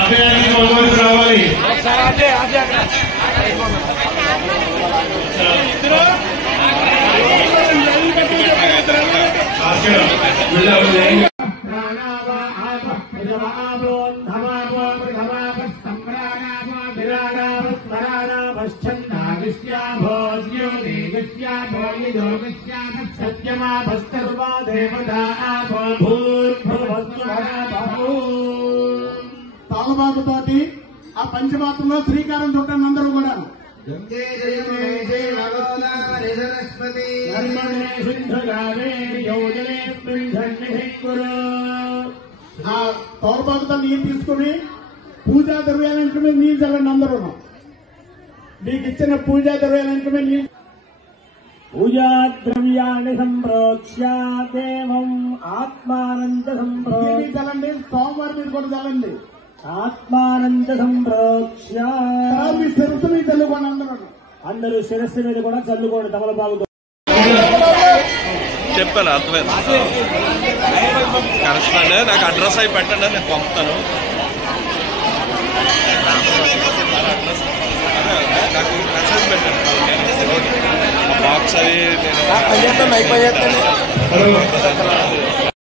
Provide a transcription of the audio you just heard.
అభయానికి భగవంతుడు రావాలి. తాళబాబుతోటి ఆ పంచమాత్రంలో శ్రీకారం చుట్టండి అందరూ కూడా. ఆ తోలబాబుతో నీరు తీసుకుని పూజా ద్రవ్యాలంటే మీద నీళ్ళు చల్లండి అందరూ. మీకు ఇచ్చిన పూజా ద్రవ్యాలంటే మీద నీళ్ళు. పూజా ద్రవ్యాన్ని సంప్రోక్ష్య దేవం ఆత్మానంద సంప్రోక్ష చల్లండి. సోమవారం మీద కూడా చల్లండి. ఆత్మానంద సంప్రోక్ష్య మీ శిరస్సు మీద చల్లుకోండి అందరూ. అందరూ శిరస్సు మీద కూడా చల్లుకోండి తమలపాకుతో. చెప్పాను అర్థమైంది. కరెక్ట్ అండి, నాకు అడ్రస్ అయి పెట్టండి, నేను పంపుతాను. నాకు మెసేజ్ పెట్టండి బాక్స్ అది నేను